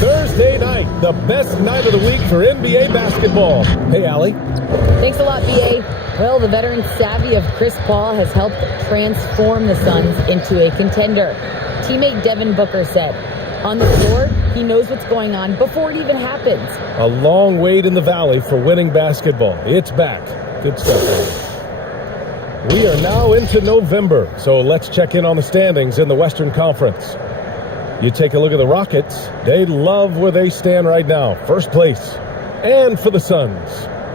Thursday night, the best night of the week for NBA basketball. Hey, Allie. Thanks a lot, B.A. Well, the veteran savvy of Chris Paul has helped transform the Suns into a contender. Teammate Devin Booker said, on the floor, he knows what's going on before it even happens. A long wait in the valley for winning basketball. It's back. Good stuff. We are now into November, so let's check in on the standings in the Western Conference. You take a look at the Rockets. They love where they stand right now. First place. And for the Suns,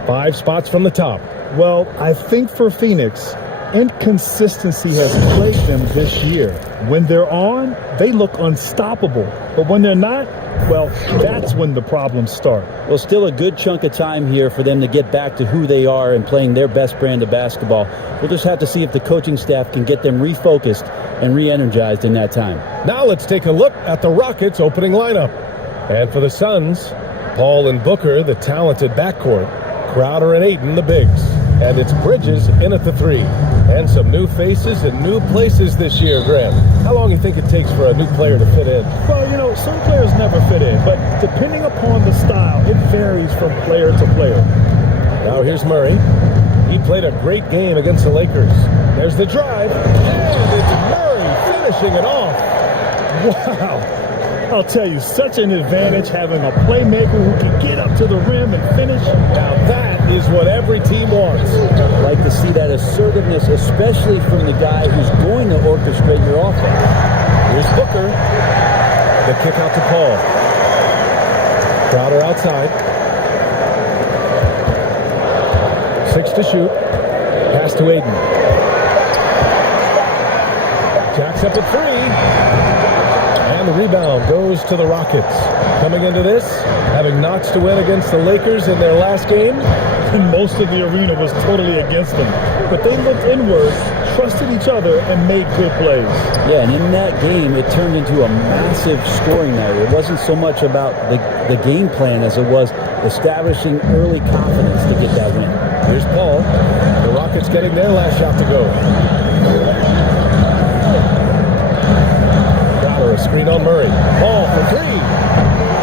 5 spots from the top. Well, I think for Phoenix, inconsistency has plagued them this year. When they're on, they look unstoppable. But when they're not, well, that's when the problems start. Well, still a good chunk of time here for them to get back to who they are and playing their best brand of basketball. We'll just have to see if the coaching staff can get them refocused and re-energized in that time. Now let's take a look at the Rockets' opening lineup. And for the Suns, Paul and Booker, the talented backcourt. Crowder and Ayton, the bigs. And it's Bridges in at the 3. And some new faces and new places this year, Graham. How long do you think it takes for a new player to fit in? Well, you know, some players never fit in, but depending upon the style, it varies from player to player. Now here's Murray. He played a great game against the Lakers. There's the drive, and it's Murray finishing it off. Wow. I'll tell you, such an advantage having a playmaker who can get up to the rim and finish. Now that is what every team wants. I'd like to see that assertiveness, especially from the guy who's going to orchestrate your offense. Here's Booker. The kick out to Paul. Crowder outside. 6 to shoot. Pass to Ayton. Jacks up at 3. And the rebound goes to the Rockets. Coming into this, having notched to win against the Lakers in their last game. And most of the arena was totally against them. But they looked inward, trusted each other, and made good plays. Yeah, and in that game, it turned into a massive scoring night. It wasn't so much about the game plan as it was establishing early confidence to get that win. Here's Paul. The Rockets getting their last shot to go. Crowder, a screen on Murray. Paul for 3.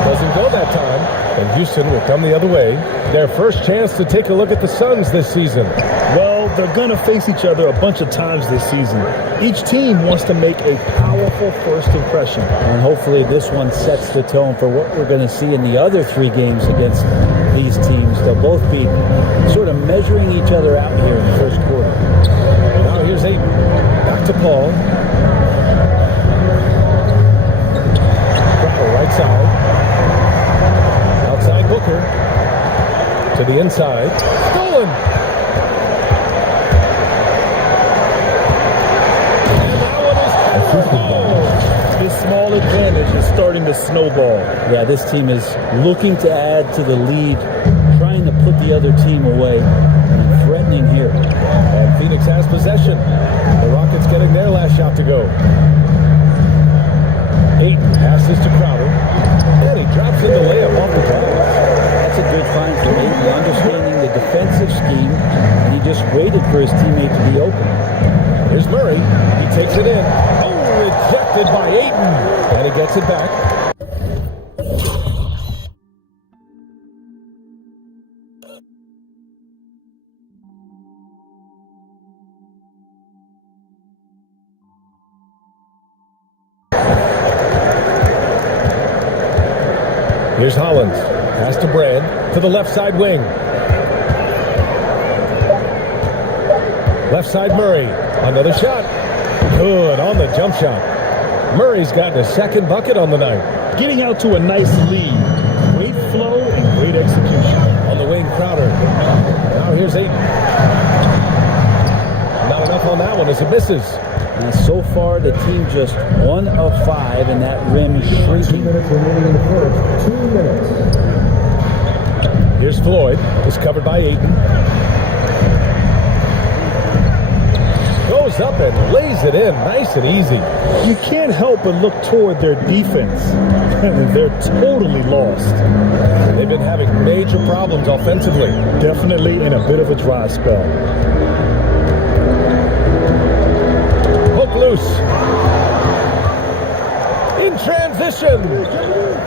Doesn't go that time. And Houston will come the other way. Their first chance to take a look at the Suns this season. Well, they're going to face each other a bunch of times this season. Each team wants to make a powerful first impression. And hopefully this one sets the tone for what we're going to see in the other 3 games against these teams. They'll both be sort of measuring each other out here in the first quarter. Now here's Ayton. Back to Paul. Crowder right side. Outside Booker. To the inside. Stolen. This small advantage is starting to snowball. Yeah, this team is looking to add to the lead, trying to put the other team away, and threatening here. And Phoenix has possession. The Rockets getting their last shot to go. Ayton passes to Crowder. And he drops in the layup off the glass. That's a good find for Ayton, understanding the defensive scheme, and he just waited for his teammate to be open. Here's Murray. He takes it in. Oh, rejected by Ayton. And he gets it back. Here's Hollins. Pass to Brand to the left side wing. Left side Murray. Another shot. Good on the jump shot. Murray's gotten his second bucket on the night. Getting out to a nice lead. Great flow and great execution. On the wing, Crowder. Now here's Ayton. Not enough on that one as it misses. And so far, the team just 1 of 5, and that rim shrinking. 2 minutes remaining in the first. 2 minutes. Here's Floyd. It's covered by Ayton. Goes up and lays it in nice and easy. You can't help but look toward their defense. They're totally lost. They've been having major problems offensively. Definitely in a bit of a dry spell. Hook loose. In transition.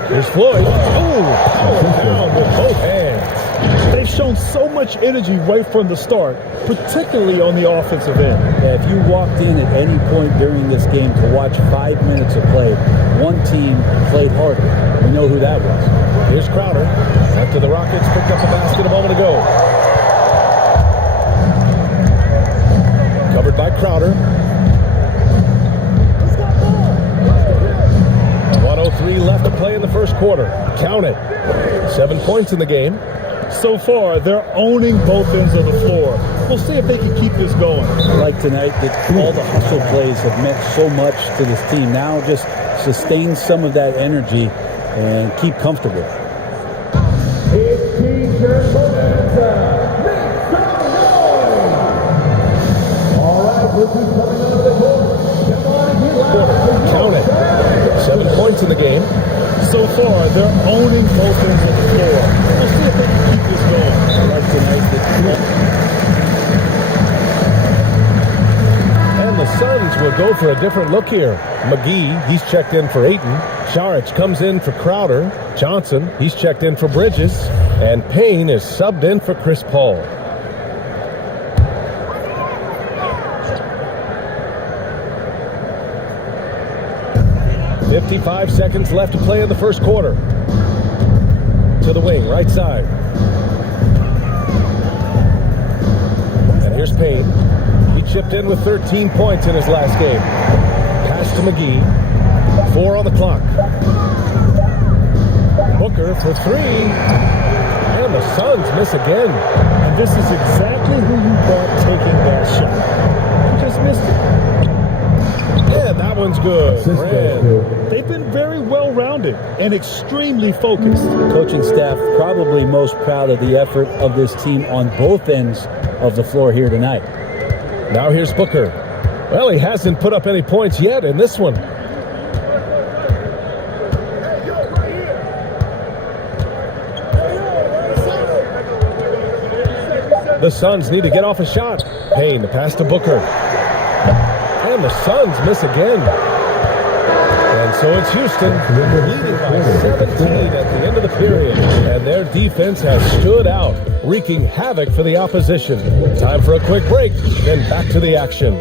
Here's Floyd. Ooh, power down with both hands. They've shown so much energy right from the start, particularly on the offensive end. Yeah, if you walked in at any point during this game to watch 5 minutes of play, one team played harder. We know who that was. Here's Crowder. After the Rockets picked up the basket a moment ago. Covered by Crowder. 1:03 left to play in the first quarter. Count it. 7 points in the game. So far, they're owning both ends of the floor. We'll see if they can keep this going. Like tonight, that all the hustle plays have meant so much to this team. Now just sustain some of that energy and keep comfortable. Count it. 7 points in the game. So far, they're owning both ends of the floor. We'll see if they can keep this going. Like tonight, And the Suns will go for a different look here. McGee, he's checked in for Ayton. Saric comes in for Crowder. Johnson, he's checked in for Bridges. And Payne is subbed in for Chris Paul. "55 seconds left to play in the first quarter." To the wing, right side. And here's Payne. He chipped in with 13 points in his last game. Pass to McGee. 4 on the clock. Booker for 3. And the Suns miss again. And this is exactly who you thought taking that shot. You just missed it. And that one's good. Brand. They've been very well-rounded and extremely focused. coaching staff probably most proud of the effort of this team on both ends of the floor here tonight. Now here's Booker. Well, he hasn't put up any points yet in this one. The Suns need to get off a shot. Payne, the pass to Booker. And the Suns miss again. And so it's Houston leading by 17 at the end of the period. And their defense has stood out, wreaking havoc for the opposition. Time for a quick break, then back to the action.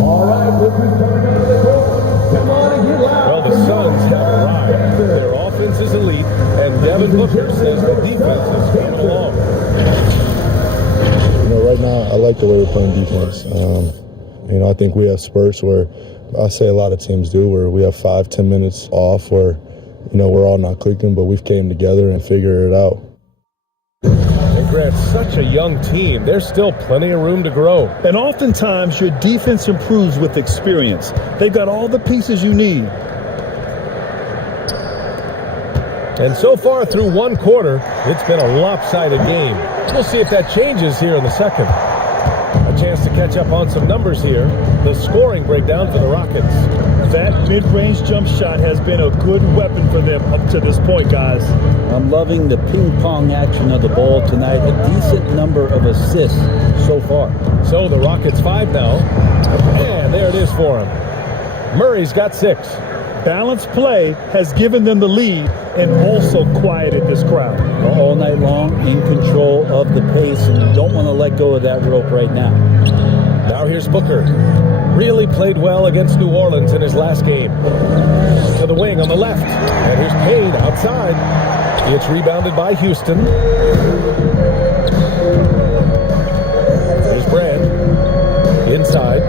All right, Booker's coming out of the court. Come on and get loud. Well, the Suns have arrived. Their offense is elite, and Devin Booker says the defense is coming along. Right now, I like the way we're playing defense. I think we have spurts where I say a lot of teams do, where we have 5-10 minutes off where, we're all not clicking, but we've came together and figured it out. And Grant, such a young team. There's still plenty of room to grow. And oftentimes, your defense improves with experience. They've got all the pieces you need. And so far through one quarter, it's been a lopsided game. We'll see if that changes here in the second. A chance to catch up on some numbers here. The scoring breakdown for the Rockets. That mid-range jump shot has been a good weapon for them up to this point, guys. I'm loving the ping-pong action of the ball tonight. A decent number of assists so far. So the Rockets 5 now. And there it is for him. Murray's got 6. Balanced play has given them the lead and also quieted this crowd. All night long, in control of the pace, and you don't want to let go of that rope right now. Now here's Booker. Really played well against New Orleans in his last game. To the wing on the left. And here's Payne outside. It's rebounded by Houston. There's Brand. Inside.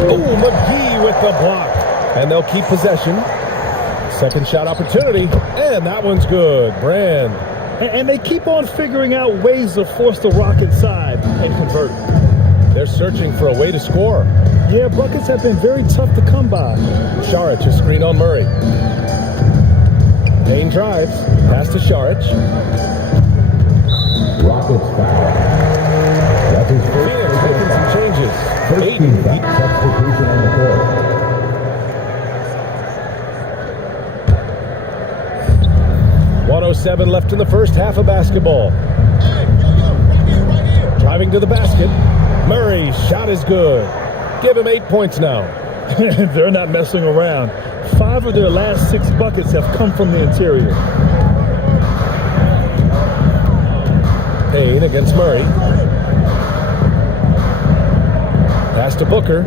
Oh, McGee with the block. And they'll keep possession. Second shot opportunity. And that one's good. Brand. And they keep on figuring out ways to force the Rock inside and convert. They're searching for a way to score. Yeah, buckets have been very tough to come by. Saric a screen on Murray. Payne drives. Pass to Saric. Rockets foul. That's his first. Phoenix making some changes. 13th substitution on the court. 1:07 left in the first half of basketball. Driving to the basket. Murray's shot is good. Give him 8 points now. They're not messing around. 5 of their last 6 buckets have come from the interior. Payne against Murray. Pass to Booker.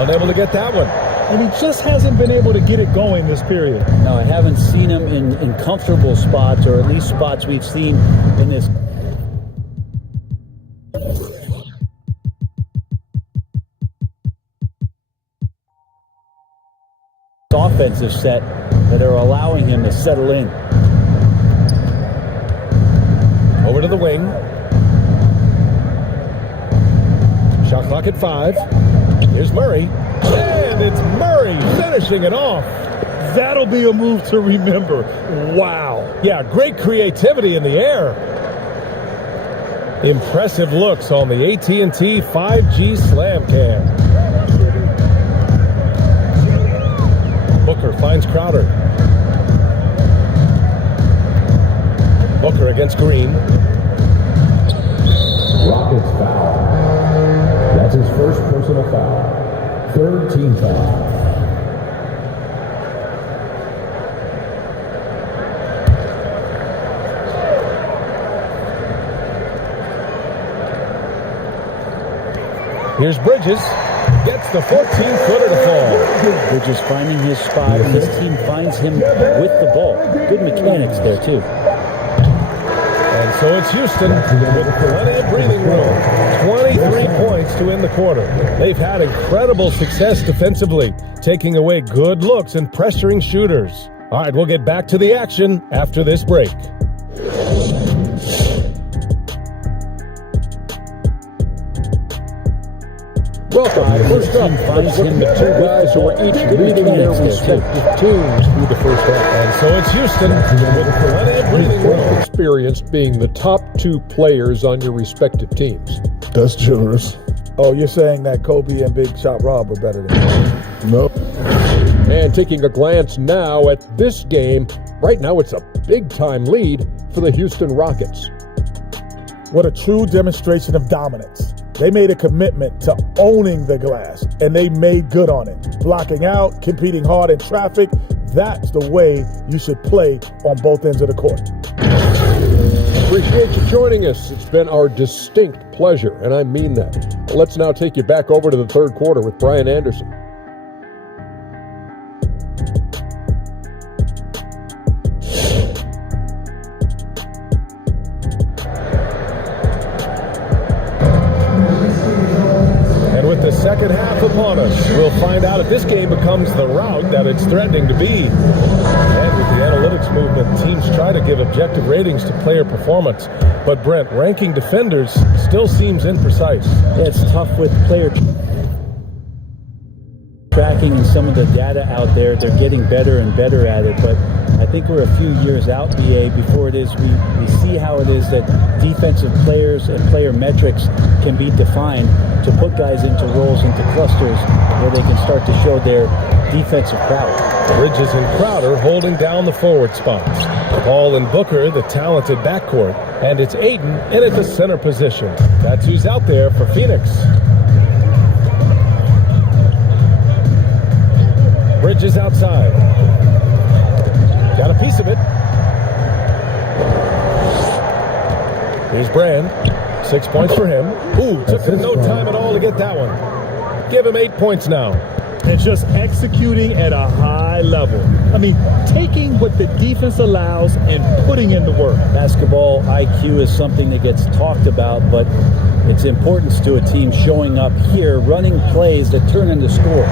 Unable to get that one. And he just hasn't been able to get it going this period. No, I haven't seen him in comfortable spots, or at least spots we've seen in this offensive set that are allowing him to settle in. Over to the wing. Shot clock at 5. Here's Murray. And it's Murray finishing it off. That'll be a move to remember. Wow. Yeah, great creativity in the air. Impressive looks on the AT&T 5G Slam Cam. Booker finds Crowder. Booker against Green. Rockets foul. That's his first personal foul. 3rd team foul. Here's Bridges. Gets the 14-footer to fall. Bridges finding his spot, and his team finds him with the ball. Good mechanics there, too. And so it's Houston with plenty of breathing room. 23 points to end the quarter. They've had incredible success defensively, taking away good looks and pressuring shooters. All right, we'll get back to the action after this break. Welcome. First up, let's look at the two guys who are each leading their respective teams through the first half. And so it's Houston with plenty of breathing room. Experience being the top 2 players on your respective teams. That's generous. Oh, you're saying that Kobe and Big Shot Rob are better than you? No. And taking a glance now at this game, right now it's a big-time lead for the Houston Rockets. What a true demonstration of dominance. They made a commitment to owning the glass, and they made good on it. Blocking out, competing hard in traffic, that's the way you should play on both ends of the court. Appreciate you joining us. It's been our distinct pleasure, and I mean that. Let's now take you back over to the third quarter with Brian Anderson. The second half upon us. We'll find out if this game becomes the rout that it's threatening to be. And with the analytics movement, teams try to give objective ratings to player performance. But Brent, ranking defenders still seems imprecise. Yeah, it's tough with player tracking and some of the data out there. They're getting better and better at it, but I think we're a few years out, BA, before it is we see how it is that defensive players and player metrics can be defined to put guys into roles, into clusters where they can start to show their defensive prowess. Bridges and Crowder holding down the forward spots. Paul and Booker, the talented backcourt, and it's Ayton in at the center position. That's who's out there for Phoenix. Bridges outside. Got a piece of it. Here's Brand. 6 points for him. Ooh, took him no time at all to get that one. Give him 8 points now. And just executing at a high level. I mean, taking what the defense allows and putting in the work. Basketball IQ is something that gets talked about, but its importance to a team showing up here, running plays that turn into scores.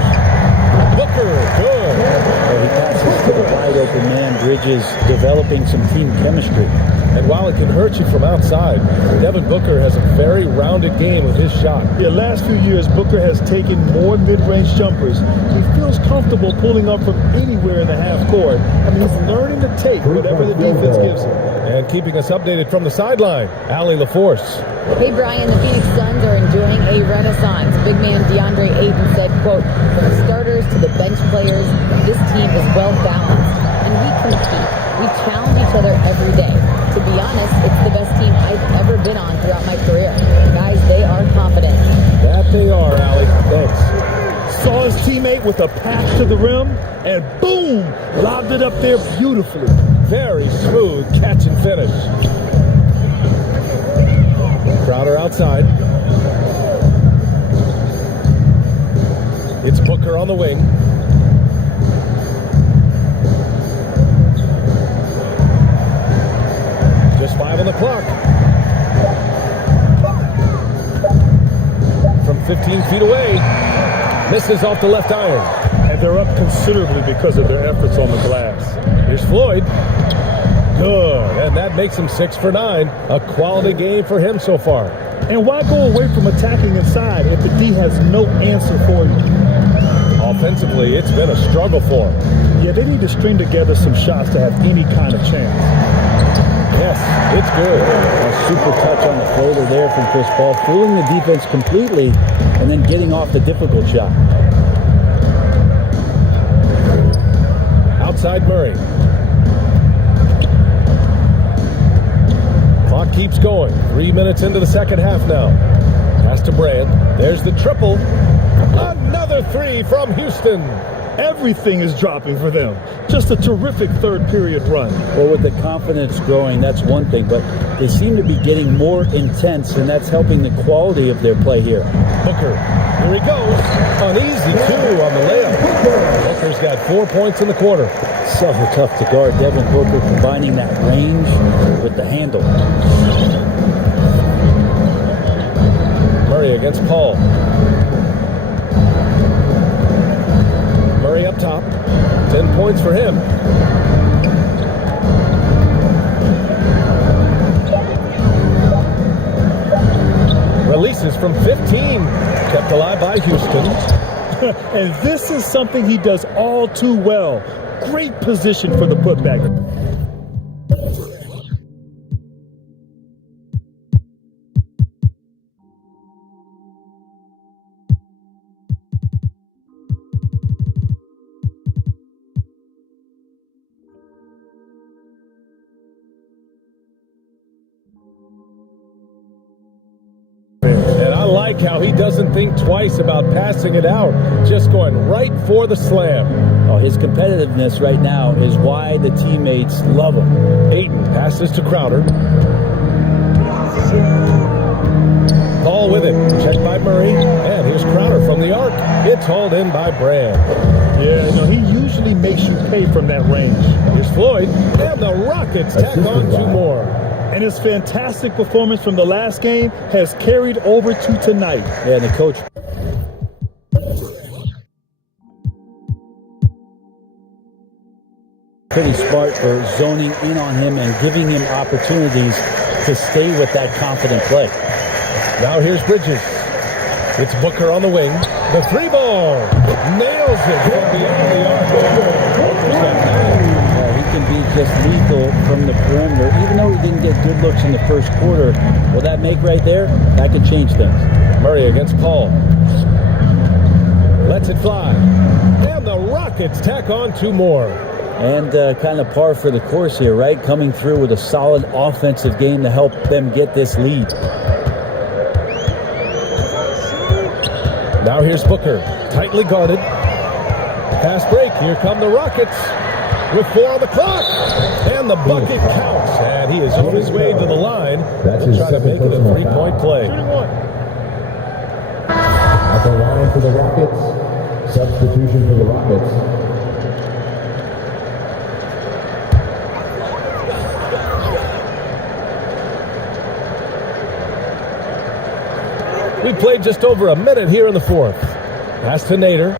Booker, good. He passes to the wide open man, Bridges, developing some team chemistry. And while it can hurt you from outside, Devin Booker has a very rounded game with his shot. The last few years, Booker has taken more mid-range jumpers. He feels comfortable pulling up from anywhere in the half court. I mean, he's learning to take whatever the defense gives him. And keeping us updated from the sideline, Allie LaForce. Hey, Brian, the Phoenix Suns are enjoying a renaissance. Big man DeAndre Ayton said, quote, from the starters to the bench players, this team is well-balanced, and we compete. We challenge each other every day. To be honest, it's the best team I've ever been on throughout my career. Guys, they are confident. That they are, Allie. Thanks. Saw his teammate with a pass to the rim, and boom, lobbed it up there beautifully. Very smooth catch and finish. Crowder outside. It's Booker on the wing. Just 5 on the clock. From 15 feet away. Misses off the left iron. And they're up considerably because of their efforts on the glass. Here's Floyd. Good. And that makes him 6 for 9. A quality game for him so far. And why go away from attacking inside if the D has no answer for you? Offensively, it's been a struggle for him. Yeah, they need to string together some shots to have any kind of chance. Yes, it's good. A super touch on the floater there from Chris Paul, fooling the defense completely and then getting off the difficult shot. Outside Murray. Clock keeps going. 3 minutes into the second half now. Pass to Brand. There's the triple. Another 3 from Houston. Everything is dropping for them. Just a terrific third period run. Well, with the confidence growing, that's one thing, but they seem to be getting more intense, and that's helping the quality of their play here. Booker. Here he goes. An easy 2 on the layup. Booker's got 4 points in the quarter. So tough to guard. Devin Booker combining that range with the handle. Murray against Paul. Murray up top. 10 points for him. Releases from 15. Kept alive by Houston. And this is something he does all too well. Great position for the putback. And I like how he doesn't think twice about passing it out, just going right for the slam. Oh, his competitiveness right now is why the teammates love him. Ayton passes to Crowder. Paul with it. Checked by Murray. And here's Crowder from the arc. It's hauled in by Brand. Yeah, no, he usually makes you pay from that range. Here's Floyd. And the Rockets tack on 2 more. And his fantastic performance from the last game has carried over to tonight. Yeah, and the coach. Pretty smart for zoning in on him and giving him opportunities to stay with that confident play. Now here's Bridges. It's Booker on the wing. The 3 ball. Nails it from beyond the arc. Booker's got 9. He can be just lethal from the perimeter. Even though he didn't get good looks in the first quarter, will that make right there? That could change things. Murray against Paul. Lets it fly. And the Rockets tack on 2 more. And kind of par for the course here, right? Coming through with a solid offensive game to help them get this lead. Now here's Booker. Tightly guarded. Fast break. Here come the Rockets. with 4 on the clock. And the bucket counts. And he is on his way to the line to try to make it a 3-point play. At the line for the Rockets. Substitution for the Rockets. We played just over a minute here in the fourth. Pass to Nader.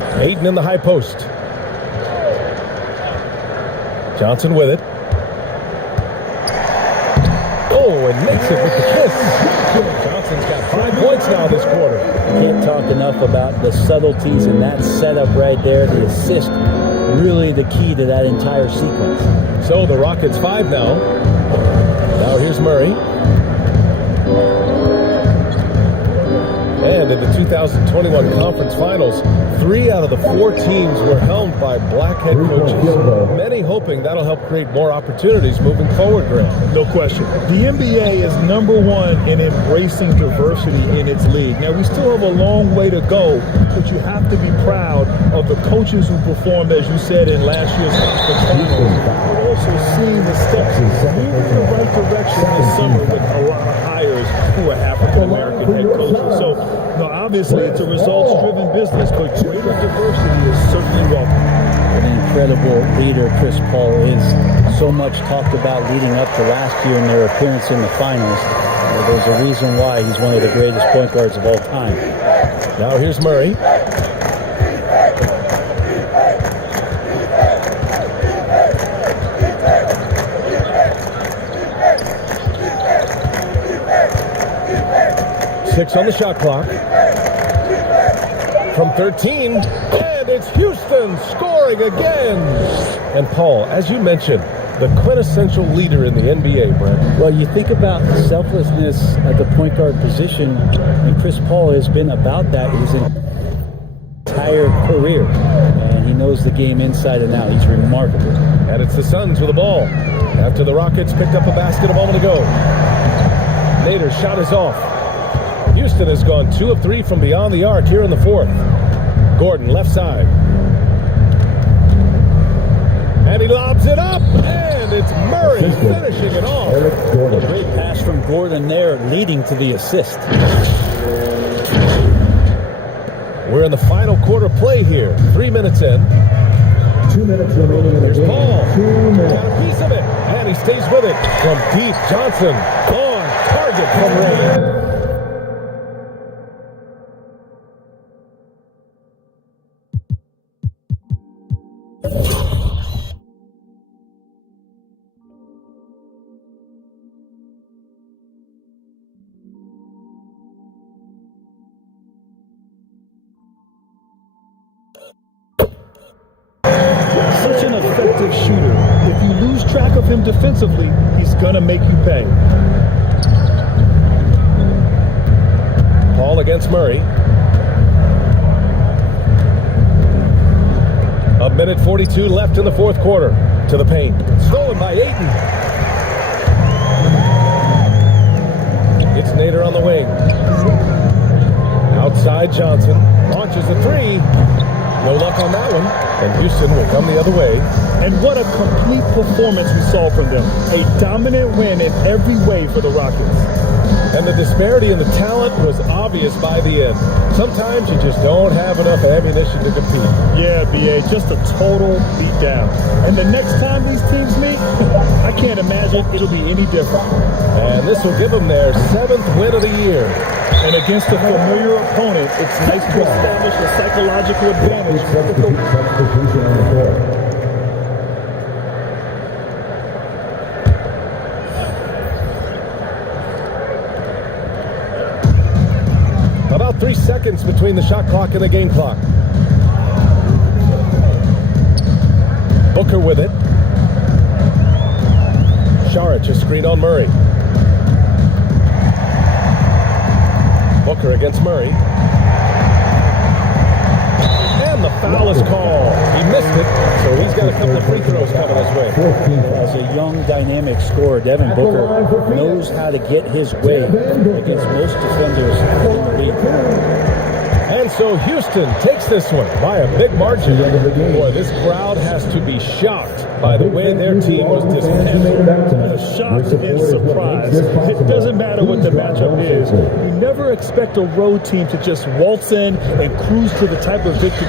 Ayton in the high post. Johnson with it. Oh, and makes it with the kiss. Johnson's got 5 points now this quarter. Can't talk enough about the subtleties in that setup right there. The assist, really the key to that entire sequence. So the Rockets 5 now. Now here's Murray. And in the 2021 Conference Finals, 3 out of the 4 teams were helmed by black head coaches. Many hoping that'll help create more opportunities moving forward, Grant. No question. The NBA is #1 in embracing diversity in its league. Now, we still have a long way to go, but you have to be proud of the coaches who performed, as you said, in last year's Conference Finals. We're also seeing the steps moving in the right direction this summer with a lot of hires who are African-American head coaches. So, obviously, it's a results-driven business, but greater diversity is certainly welcome. An incredible leader Chris Paul is. So much talked about leading up to last year in their appearance in the finals. There's a reason why he's one of the greatest point guards of all time. Now here's Murray. Six on the shot clock. From 13, and it's Houston scoring again. And Paul, as you mentioned, the quintessential leader in the NBA, Brent. Well, you think about selflessness at the point guard position, and Chris Paul has been about that his entire career. And he knows the game inside and out. He's remarkable. And it's the Suns with the ball. After the Rockets picked up a basket a moment ago. Nader's shot is off. Houston has gone 2 of 3 from beyond the arc here in the fourth. Gordon, left side. And he lobs it up, and it's Murray finishing it off. A great pass from Gordon there, leading to the assist. We're in the final quarter play here. 3 minutes in. 2 minutes remaining in the Here's game. Paul. 2 minutes. Got a piece of it, and he stays with it. From deep, Johnson on target from Ray. Such an effective shooter. If you lose track of him defensively, he's going to make you pay. Paul against Murray. A minute 42 left in the fourth quarter. To the paint. Stolen by Ayton. It's Nader on the wing. Outside Johnson. Launches a 3. No luck on that one. And Houston will come the other way. And what a complete performance we saw from them. A dominant win in every way for the Rockets. And the disparity in the talent was obvious by the end. Sometimes you just don't have enough ammunition to compete. Yeah, BA, just a total beatdown. And the next time these teams meet, I can't imagine it'll be any different. And this will give them their 7th win of the year. And against a familiar opponent, it's nice to establish a psychological advantage. Substitution on the floor. About 3 seconds between the shot clock and the game clock. Booker with it. Saric a screen on Murray. Booker against Murray. And the foul is called. He missed it, so he's got a couple of free throws coming his way. As a young strong, dynamic scorer. Devin Booker knows how to get his way against most defenders in the league. And so Houston takes this one by a big margin. Boy, this crowd has to be shocked by the way their team was dismantled. Shock and surprise. It doesn't matter what the matchup is. You never expect a road team to just waltz in and cruise to the type of victory.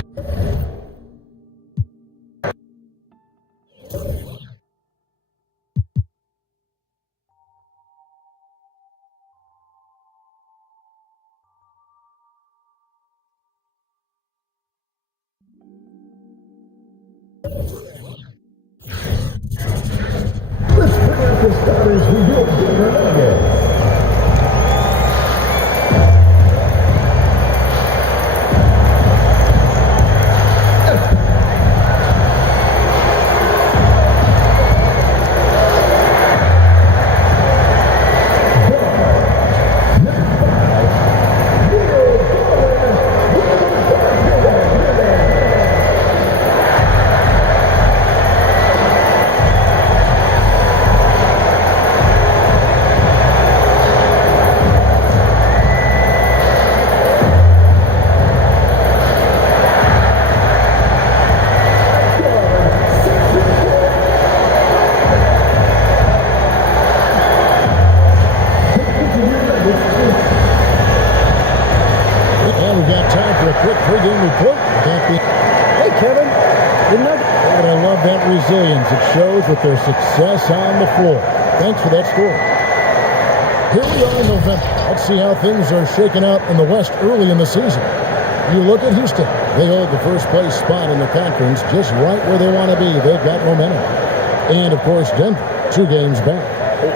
It shows with their success on the floor. Thanks for that score. Here we are in November. Let's see how things are shaking out in the West early in the season. You look at Houston. They hold the first place spot in the conference just right where they want to be. They've got momentum. And, of course, Denver, 2 games back.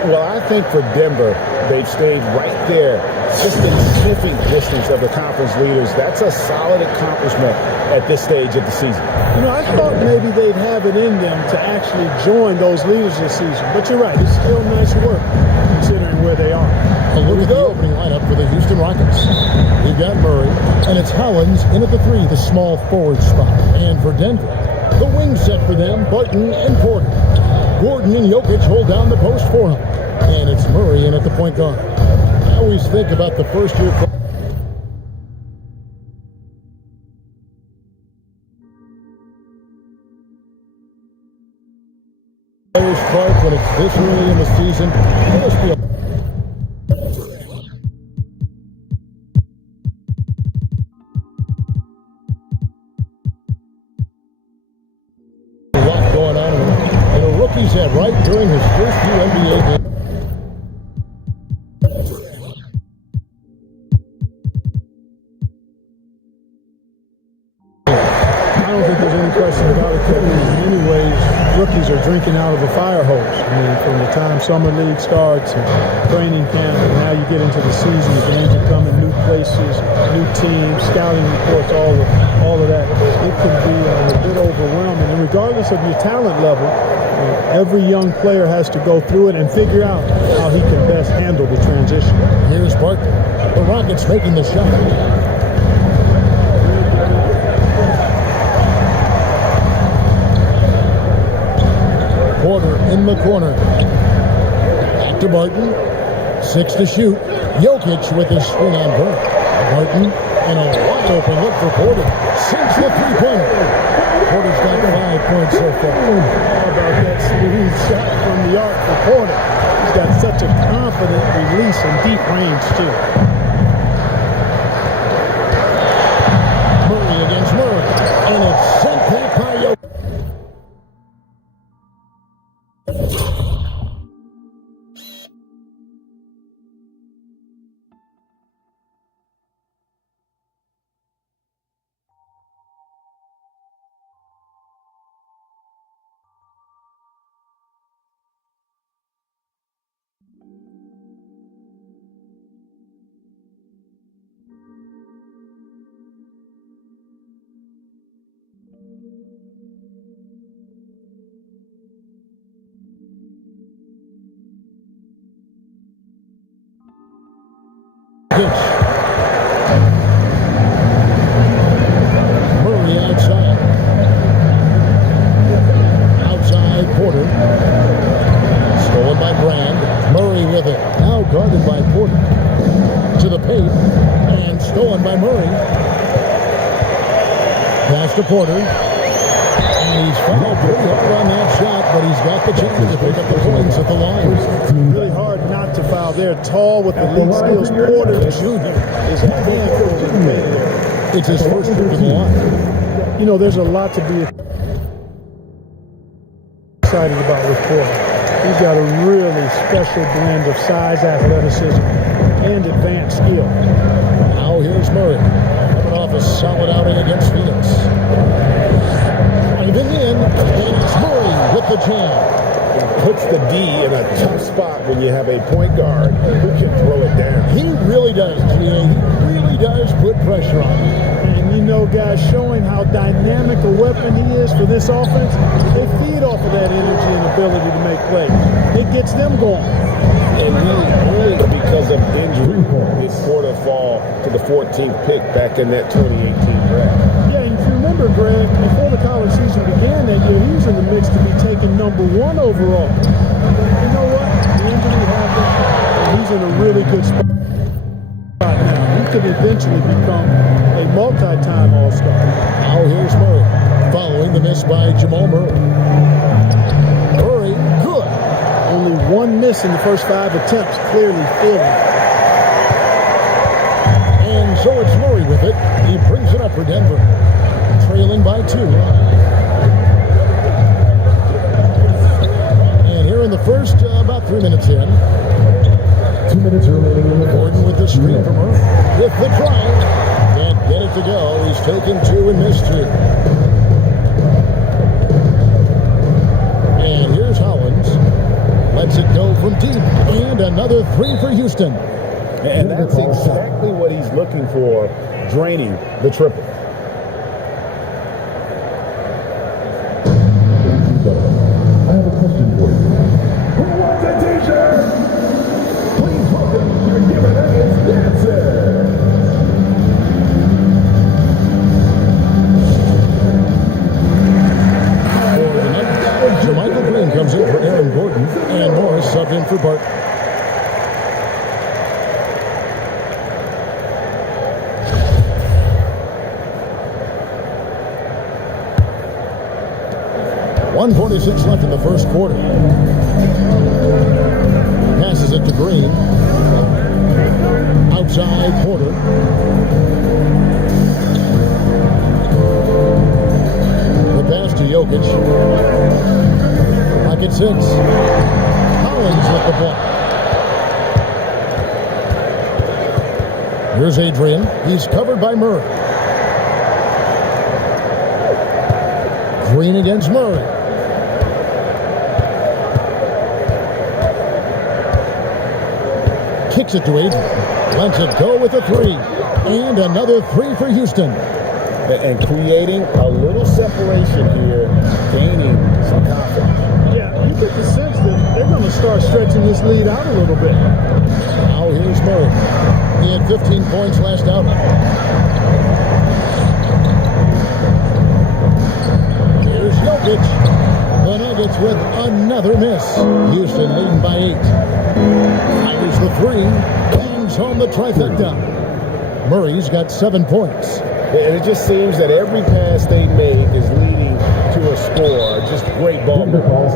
Well, I think for Denver, they've stayed right there, just in sniffing distance of the conference leaders. That's a solid accomplishment at this stage of the season. You know, I thought maybe they'd have it in them to actually join those leaders this season. But you're right, it's still nice work considering where they are. A look at the opening lineup for the Houston Rockets. We've got Murray, and it's Hollins in at the 3, the small forward spot. And for Denver, the wing set for them, Barton and Porter. Gordon and Jokic hold down the post for him. And it's Murray in at the point guard. I always think about the first-year players, Clark, when it's this early in the season. It must be a lot going on in a rookie's head right during his first few NBA games. Rookies are drinking out of a fire hose. I mean, from the time summer league starts and training camp, and now you get into the season, the games are coming, new places, new teams, scouting reports, all of that. It can be a bit overwhelming. And regardless of your talent level, every young player has to go through it and figure out how he can best handle the transition. Here's Barton. The Rockets making the shot. Porter in the corner. Back to Barton. 6 to shoot. Jokic with his screen on Burke. Barton and a wide open look for Porter. Sinks the 3-pointer. Porter's got 5 points so far. How about that smooth shot from the arc for Porter? He's got such a confident release and deep range too. Murray against Murray. And it's sent back by Jokic. Murray outside. Outside Porter. to Porter. And he's fouled pretty hard on that shot, but he's got the chance to pick up the points at the line. Really hard not to foul. They're tall with the league skills. Porter Jr. is a handful to man. It's his first trip to the line. You know, there's a lot to be excited about with Porter. He's got a really special blend of size, athleticism, and advanced skill. Now here's Murray, coming off a solid outing against Phoenix. Driving in, and it's Murray with the jam. Puts the D in a tough spot when you have a point guard who can throw it down. He really does, Gio. He really does put pressure on him. And you know, guys, showing how dynamic a weapon he is for this offense, they feed off of that energy and ability to make plays. It gets them going. And really, only because of injury did Porter fall to the 14th pick back in that 2018 draft. Yeah, and if you remember, Greg, before the college season began that year, he was in the mix to be taken #1 overall. You know what? The injury happened, and he's in a really good spot now. He could eventually become a multi-time All-Star. Now here's Murray, following the miss by Jamal Murray. Murray, good. Only one miss in the first 5 attempts, clearly failing. And so it's Murray with it. He brings it up for Denver, trailing by 2. And here in the first, about 3 minutes in. 2 minutes remaining in the Gordon with the screen from Murray. With the drive. Can't get it to go. He's taken 2 and missed 2. And here's Hollins. Lets it go from deep. And another 3 for Houston. And that's exactly what he's looking for, draining the triple. I have a question for you. Who wants a t-shirt? Please welcome your Give It Nuggets dancer. For the Nuggets, Jermichael Green comes in for Aaron Gordon. And Morris subbed in for Bart. .146 left in the first quarter. Passes it to Green. Outside Porter. The pass to Jokic. Back at 6. Hollins with the block. Here's Adrian. He's covered by Murray. Green against Murray. Kicks it to Adrian. Lets it go with a 3. And another 3 for Houston. And creating a little separation here, gaining some confidence. Yeah, you get the sense that they're going to start stretching this lead out a little bit. Now here's Murray. He had 15 points last outing. Here's Jokic. The Nuggets with another miss. Houston leading by 8. Fires the 3. Bangs home the trifecta. Murray's got 7 points. And it just seems that every pass they make is leading to a score. Just great ball.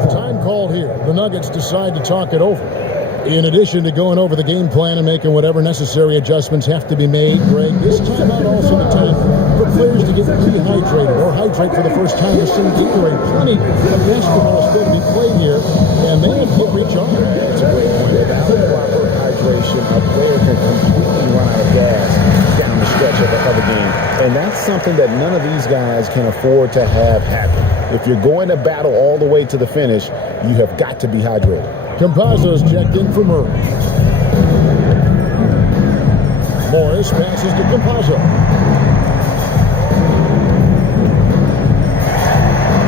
Time called here. The Nuggets decide to talk it over. In addition to going over the game plan and making whatever necessary adjustments have to be made, Greg, this timeout also the time for players to get rehydrated or hydrate for the first time this season. Gatorade. Plenty of basketball still to be played here, and they have to recharge. That's a great point. Without proper hydration, a player can completely run out of gas down the stretch of a game. And that's something that none of these guys can afford to have happen. If you're going to battle all the way to the finish, you have got to be hydrated. Campazzo's checked in for Murray. Morris passes to Campazzo.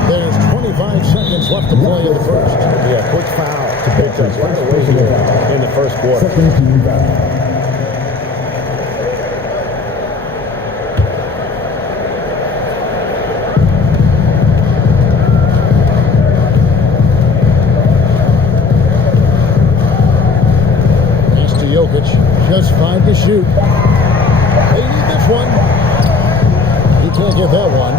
There's 25 seconds left to play in the first. Yeah, quick foul to pick up right away here in the first quarter. Second team foul. Just 5 to shoot. They need this one. You can't get that one.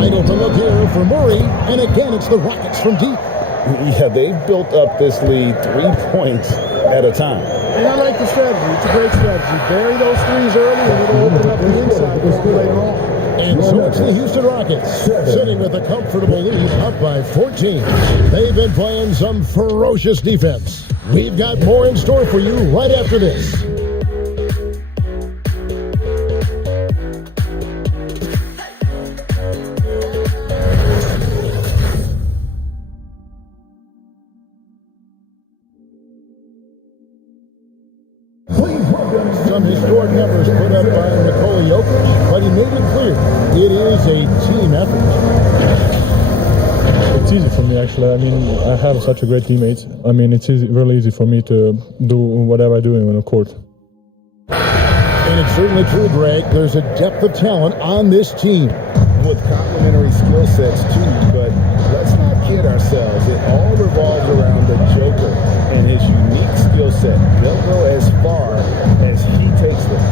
Idle to look here for Murray, and again it's the Rockets from deep. Yeah, they've built up this lead 3 points at a time. And I like the strategy. It's a great strategy. Bury those threes early, and it'll open up the inside for you later on. And so it's the Houston Rockets, sitting with a comfortable lead, up by 14. They've been playing some ferocious defense. We've got more in store for you right after this. Some historic numbers put up by Nikola Jokic, but he made it clear it is a team effort. It's easy for me, actually. I mean, I have such a great teammates. I mean, it's really easy for me to do whatever I do on the court. And it's certainly true, Greg. There's a depth of talent on this team. With complementary skill sets, too, but let's not kid ourselves. It all revolves around the Joker and his unique skill set. They'll go as far as he takes them.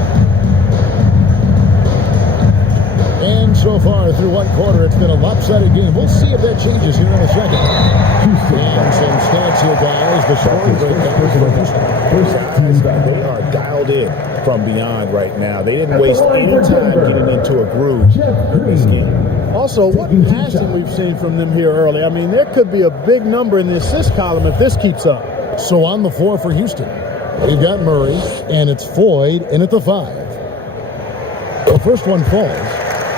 And so far through one quarter, it's been a lopsided game. We'll see if that changes here in a second. And some stats here, guys. The scoring breakdown. They are dialed in from beyond right now. They didn't waste any time getting into a groove in this game. Also, what passing we've seen from them here early. I mean, there could be a big number in the assist column if this keeps up. So on the floor for Houston, we've got Murray, and it's Floyd in at the 5. The first one falls.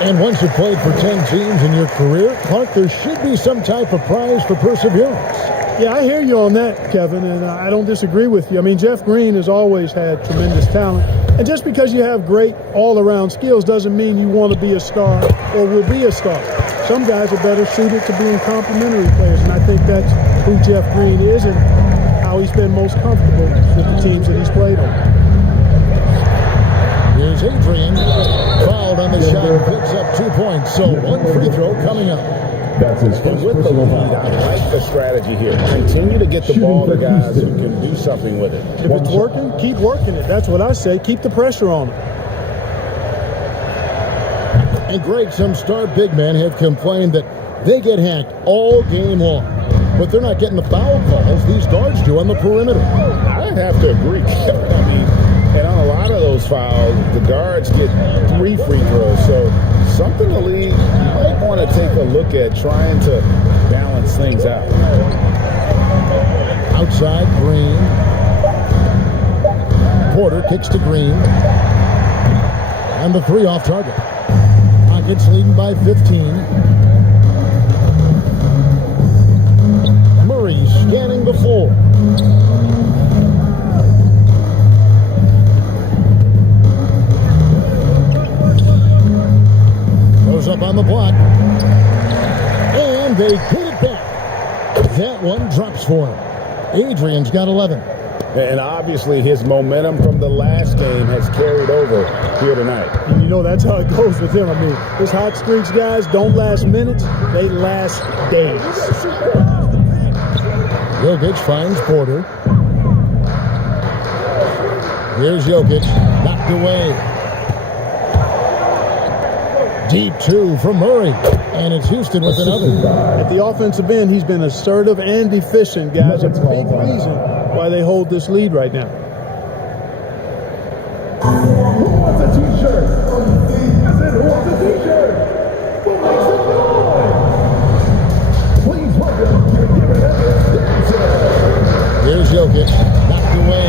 And once you've played for 10 teams in your career, Clark, there should be some type of prize for perseverance. Yeah, I hear you on that, Kevin, and I don't disagree with you. I mean, Jeff Green has always had tremendous talent. And just because you have great all-around skills doesn't mean you want to be a star or will be a star. Some guys are better suited to being complementary players, and I think that's who Jeff Green is and how he's been most comfortable with the teams that he's played on. Here's Adrian, fouled on the shot, picks up 2 points, so one free throw coming up. That's his And first with the personal lead, foul. I like the strategy here. Continue to get the ball to guys who can do something with it. If it's working, keep working it. That's what I say. Keep the pressure on them. And Greg, some star big men have complained that they get hacked all game long. But they're not getting the foul calls these guards do on the perimeter. I have to agree. I mean, and on a lot of those fouls, the guards get 3 free throws. So something the league might want to take a look at, trying to balance things out. Outside, Green. Porter kicks to Green. And the 3 off target. Rockets leading by 15. Murray scanning the floor. Goes up on the block. And they get it back. That one drops for him. Adrian's got 11. And obviously his momentum from the last game has carried over here tonight. And you know that's how it goes with him. I mean, his hot streaks, guys, don't last minutes. They last days. Jokic finds Porter. Here's Jokic. Knocked away. Deep 2 from Murray. And it's Houston with another. At the offensive end, he's been assertive and efficient, guys. It's a big reason why they hold this lead right now. Who wants a t-shirt? I said, who wants a t-shirt? Who makes some noise? Please welcome to Give It Up Dancer. Here's Jokic. Knocked away.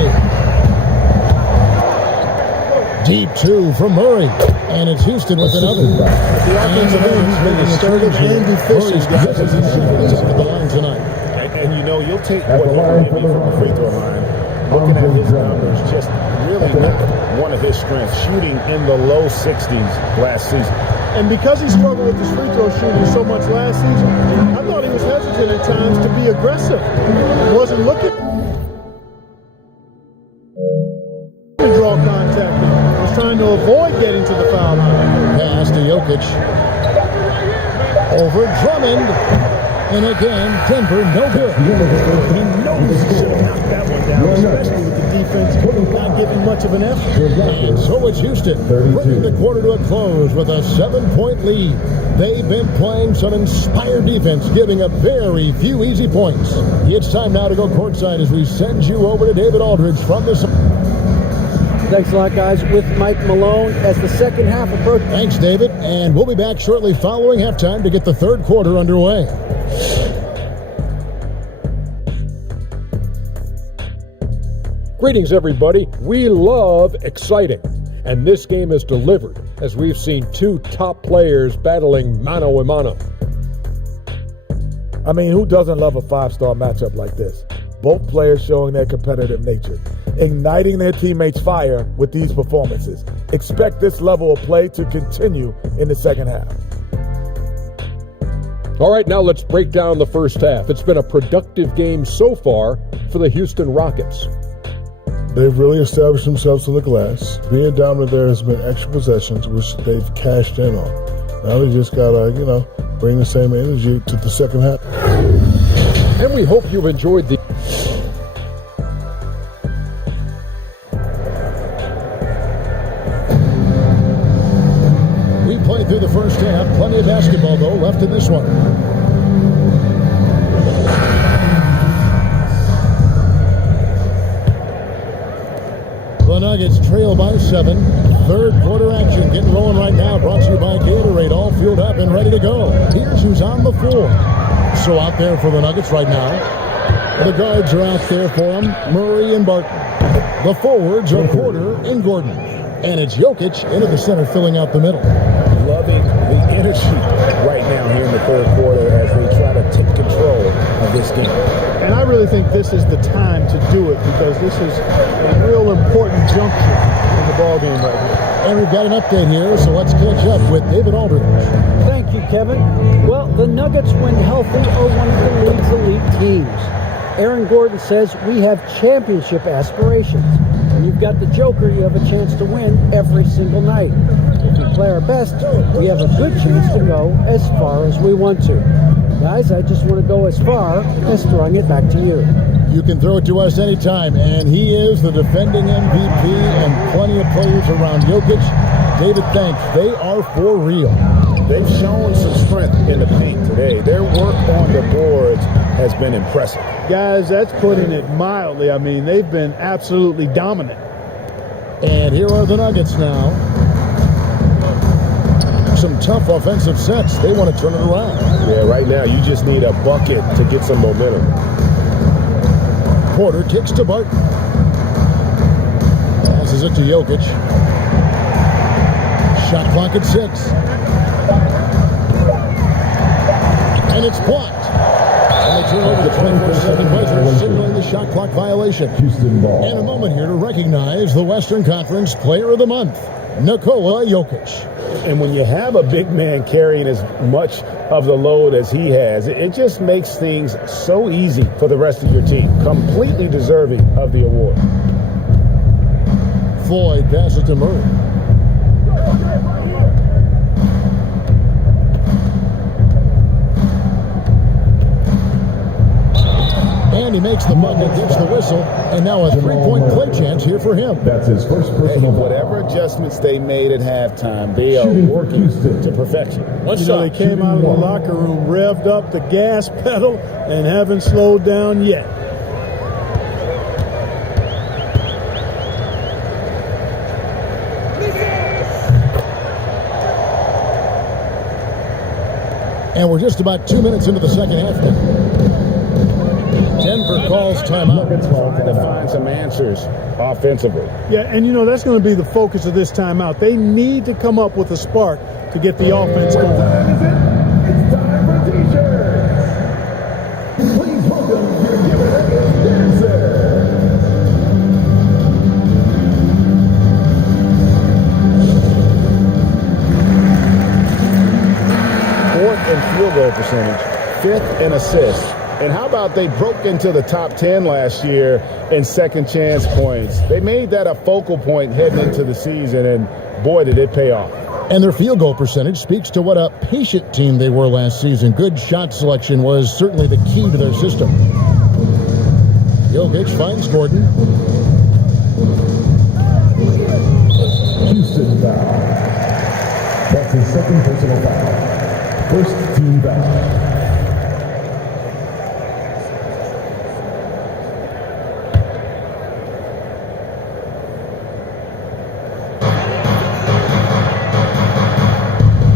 Deep 2 from Murray. And it's Houston with another. At the offensive end, he's been assertive and efficient, guys. He's at the line tonight. And you know, you'll take what he'll give you from the free throw line. Looking at his numbers, just really not one of his strengths. Shooting in the low 60s last season. And because he struggled with his free throw shooting so much last season, I thought he was hesitant at times to be aggressive. He wasn't looking to draw contact. He was trying to avoid getting to the foul line. Pass to Jokic. Over Drummond. And again, Denver, no good. He knows he should have knocked that one down, especially with the defense not giving much of an effort. And so it's Houston, bringing the quarter to a close with a 7-point lead. They've been playing some inspired defense, giving up very few easy points. It's time now to go courtside as we send you over to David Aldridge from the... Thanks a lot, guys, with Mike Malone as the second half approaches. Thanks, David. And we'll be back shortly following halftime to get the third quarter underway. Greetings, everybody. We love exciting. And this game is delivered as we've seen two top players battling mano a mano. I mean, who doesn't love a five-star matchup like this? Both players showing their competitive nature, igniting their teammates' fire with these performances. Expect this level of play to continue in the second half. All right, now let's break down the first half. It's been a productive game so far for the Houston Rockets. They've really established themselves on the glass. Being dominant there has been extra possessions, which they've cashed in on. Now they just got to, bring the same energy to the second half. And we hope you've enjoyed the... We played through the first half. Plenty of basketball, though, left in this one. The Nuggets trail by 7. Third quarter action getting rolling right now. Brought to you by Gatorade. All fueled up and ready to go. Here's who's on the floor. So out there for the Nuggets right now. The guards are out there for them. Murray and Barton. The forwards are Porter and Gordon. And it's Jokic into the center, filling out the middle. Loving the energy right now here in the third quarter as they try to take control of this game. And I really think this is the time to do it because this is a real important juncture in the ballgame right here. And we've got an update here, so let's catch up with David Aldridge. Thank you, Kevin. Well, the Nuggets, when healthy, are one of the league's elite teams. Aaron Gordon says we have championship aspirations. When you've got the Joker, you have a chance to win every single night. If we play our best, we have a good chance to go as far as we want to. Guys, I just want to go as far as throwing it back to you. You can throw it to us anytime, and he is the defending MVP and plenty of players around Jokic. David, thanks. They are for real. They've shown some strength in the paint today. Their work on the boards has been impressive. Guys, that's putting it mildly. I mean, they've been absolutely dominant. And here are the Nuggets now. Some tough offensive sets. They want to turn it around. Yeah, right now you just need a bucket to get some momentum. Porter kicks to Barton. Passes it to Jokic. Shot clock at 6. And it's blocked. And they turn over the 24-7 buzzer, signaling the shot clock violation. Houston ball. And a moment here to recognize the Western Conference Player of the Month, Nikola Jokic. And when you have a big man carrying as much of the load as he has, it just makes things so easy for the rest of your team. Completely deserving of the award. Floyd passes to Murray. And he makes the bucket, gets the whistle, and now a three-point play chance here for him. That's his first personal foul. Whatever adjustments they made at halftime, they are working to perfection. They came out of the locker room, revved up the gas pedal, and haven't slowed down yet. And we're just about 2 minutes into the second half now. Denver calls timeout. Trying to find some answers offensively. Yeah, and that's going to be the focus of this timeout. They need to come up with a spark to get the offense going. It's time for t-shirts. Please welcome your Give It Up dancer. 4th in field goal percentage, 5th in assists. And how about they broke into the top 10 last year in second chance points? They made that a focal point heading into the season, and boy, did it pay off. And their field goal percentage speaks to what a patient team they were last season. Good shot selection was certainly the key to their system. Jokic finds Gordon. Houston foul. That's his second personal foul. First team foul.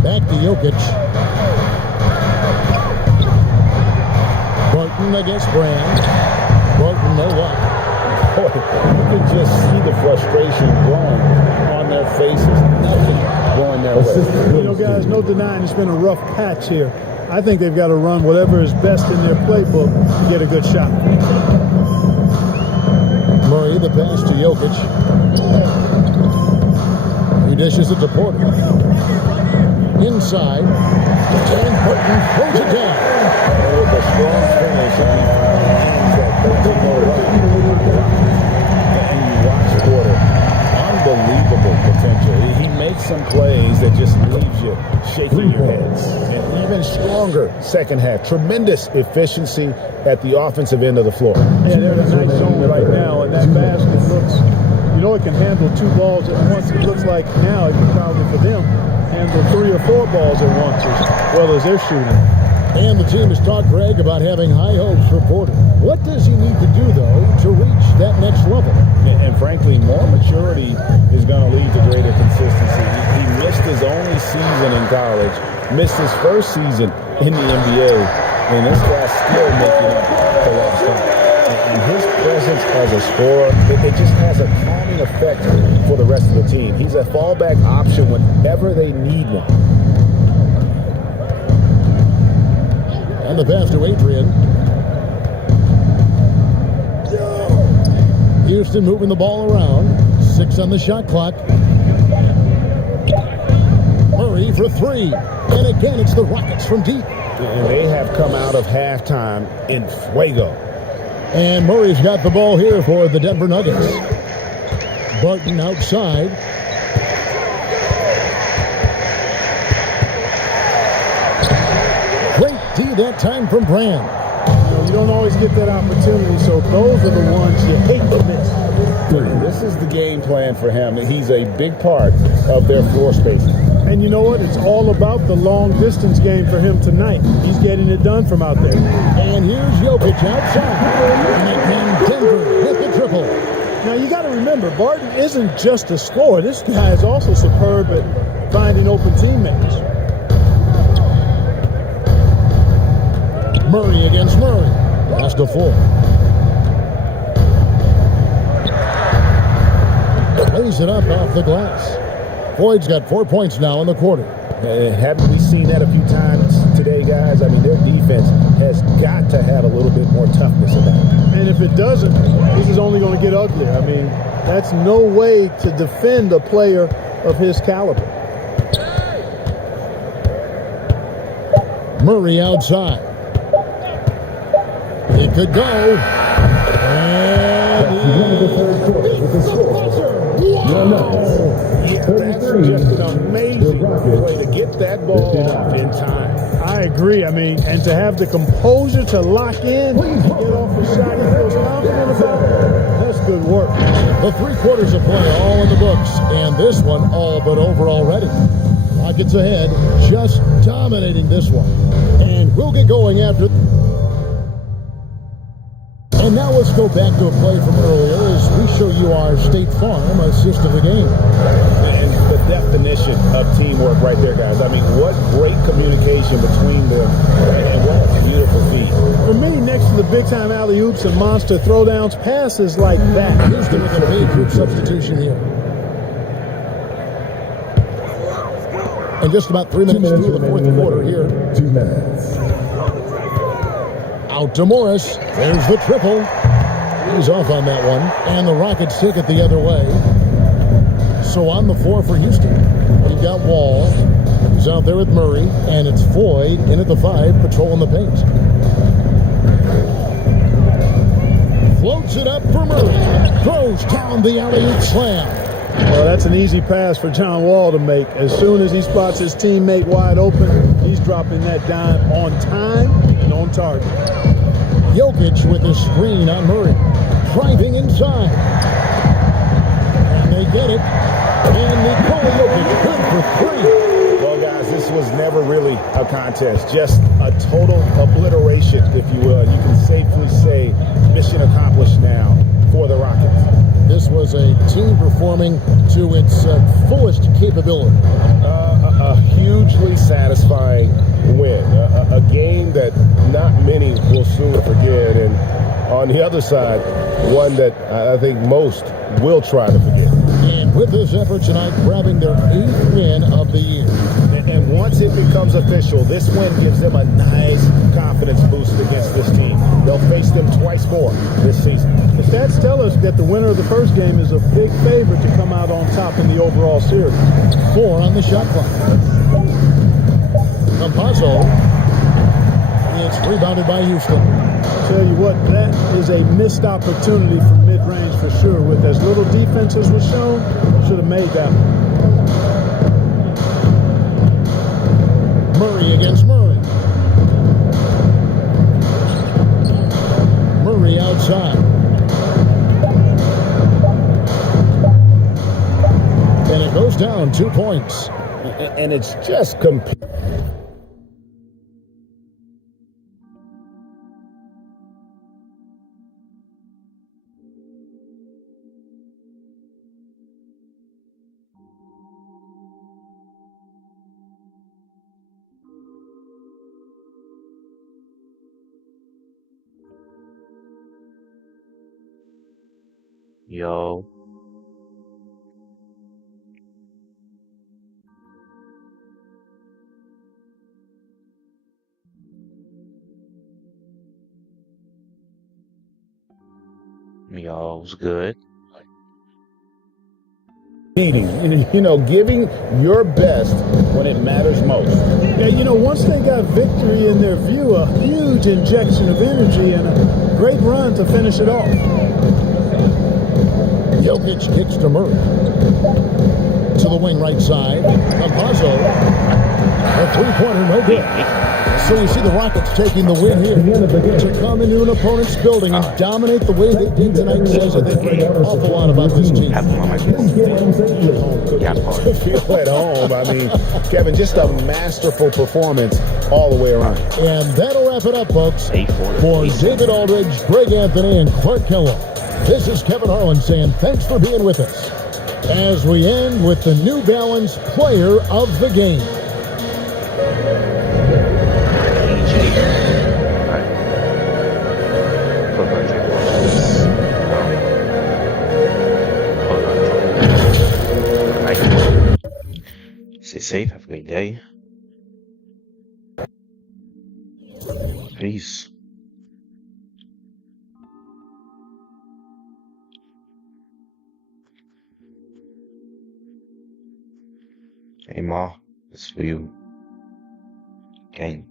Back to Jokic. Barton against Brand. Barton, no luck. Boy, you could just see the frustration growing on their faces. Nothing going their way. You know, guys, no denying it's been a rough patch here. I think they've got to run whatever is best in their playbook to get a good shot. Murray, the pass to Jokic. He dishes it to Porter. Inside. And Barton throws it down. With a strong finish, and he finds that 13-0 and you watch Porter. Unbelievable potential. He makes some plays that just leaves you shaking your heads. And even stronger second half. Tremendous efficiency at the offensive end of the floor. Yeah, they're in a nice zone right now, and that basket looks, you know, it can handle 2 balls at once. It looks like now it can probably, for them, handle 3 or 4 balls at once as well as they're shooting. And the team has talked, Greg, about having high hopes for Porter. What does he need to do, though, to reach that next level? And frankly, more maturity is going to lead to greater consistency. He missed his only season in college, missed his first season in the NBA, and this guy's still making up for lost time. And his presence as a scorer, it just has a calming effect for the rest of the team. He's a fallback option whenever they need one. And the pass to Adrian. Houston moving the ball around. 6 on the shot clock. Murray for 3. And again, it's the Rockets from deep. And they have come out of halftime in fuego. And Murray's got the ball here for the Denver Nuggets. Barton outside. Great D that time from Brand. You don't always get that opportunity, so those are the ones you hate to miss. This is the game plan for him. He's a big part of their floor spacing. And you know what? It's all about the long distance game for him tonight. He's getting it done from out there. And here's Jokic outside. And again, Denver with the triple. Now you got to remember, Barton isn't just a scorer. This guy is also superb at finding open teammates. Murray against Murray. Pass to 4. Lays it up off the glass. Boyd's got 4 points now in the quarter. Haven't we seen that a few times today, guys? I mean, their defense has got to have a little bit more toughness about it. And if it doesn't, this is only going to get uglier. I mean, that's no way to defend a player of his caliber. Murray outside. It could go. And that's just an amazing way to get that ball off in time. I agree. I mean, and to have the composure to lock in, get off a shot he feels confident about, that's good work. The 3 quarters of play all in the books, and this one all but over already. Rockets ahead, just dominating this one. And we'll get going after. And now let's go back to a play from earlier as we show you our State Farm assist of the game. And the definition of teamwork right there, guys. I mean, what great communication between them, and what a beautiful feat. For me, next to the big-time alley-oops and monster throwdowns, passes like that. Houston with a big group substitution here. And just about 3 minutes into the fourth quarter here. 2 minutes. Out to Morris. There's the triple. He's off on that one. And the Rockets take it the other way. So on the floor for Houston, you've got Wall. He's out there with Murray. And it's Floyd in at the 5, patrolling the paint. Floats it up for Murray. Throws down the alley-oop slam. Well, that's an easy pass for John Wall to make. As soon as he spots his teammate wide open, he's dropping that dime on time and on target. Jokic with a screen on Murray. Driving inside. And they get it. And Nikola Jokic good for three. Well, guys, this was never really a contest. Just a total obliteration, if you will. You can safely say mission accomplished now for the Rockets. This was a team performing to its fullest capability. A hugely satisfying win. A game that not many will soon forget. And on the other side, one that I think most will try to forget. And with this effort tonight, grabbing their 8th win of the year. And once it becomes official, this win gives them a nice confidence boost against this team. They'll face them twice more this season. The stats tell us that the winner of the first game is a big favorite to come out on top in the overall series. 4 on the shot clock. Campazzo. It's rebounded by Houston. Tell you what, that is a missed opportunity from mid-range for sure. With as little defense as was shown, should have made that one. Murray against Murray. Murray outside. And it goes down 2 points. And it's just Yo. Yo, it was good. Giving your best when it matters most. Yeah, once they got victory in their view, a huge injection of energy and a great run to finish it off. Jokic kicks to Murray. To the wing right side. Campazzo. A three-pointer, no good. So we see the Rockets taking the win here. To come into an opponent's building and dominate the way they did tonight says that they think an awful lot about this team. To feel at home. I mean, Kevin, just a masterful performance all the way around. And that'll wrap it up, folks. For David Aldridge, Greg Anthony, and Clark Kellogg, this is Kevin Harlan saying thanks for being with us as we end with the New Balance Player of the Game. Stay safe. Have a great day. Peace. Hey, Ma. It's for you. Gang.